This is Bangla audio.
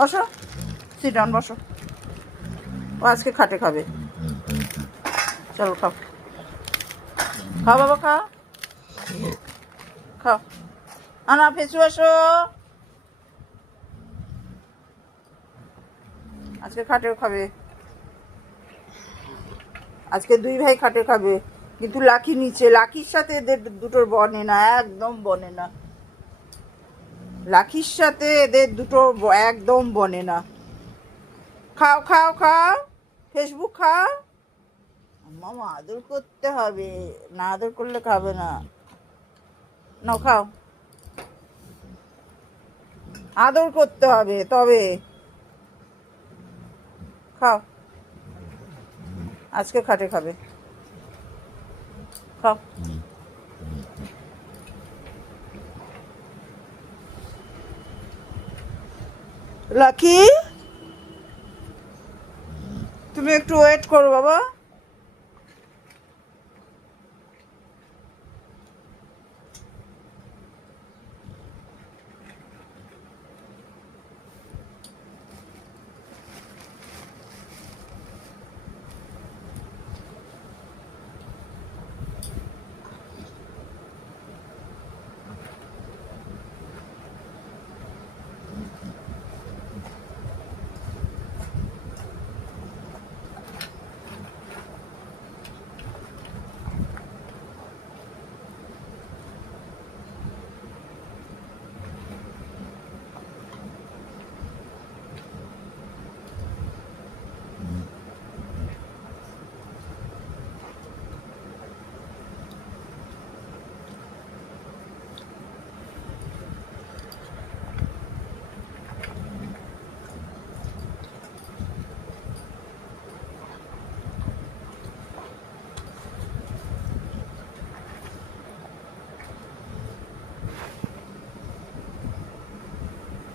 বসো, সিট ডাউন, বসো। ও আজকে খাটে খাবে। চলো খাও, খাও বাবা, খাও খাও। আনা ফেসু আসো, আজকে খাটেও খাবে। আজকে দুই ভাই খাটে খাবে, কিন্তু লাকি নিচে। লাকির সাথে এদের দুটোর বনে না, একদম বনে না। লাকির সাথে এদের দুটো একদম বনে না। খাও খাও খাও, ফেসবুক খাও। মামা আদর করতে হবে, না আদর করলে খাবে না। নাও খাও, আদর করতে হবে তবে। খাও, আজকে খাটে খাবে, খাও। লাকি, তুমি একটু ওয়েট করো বাবা।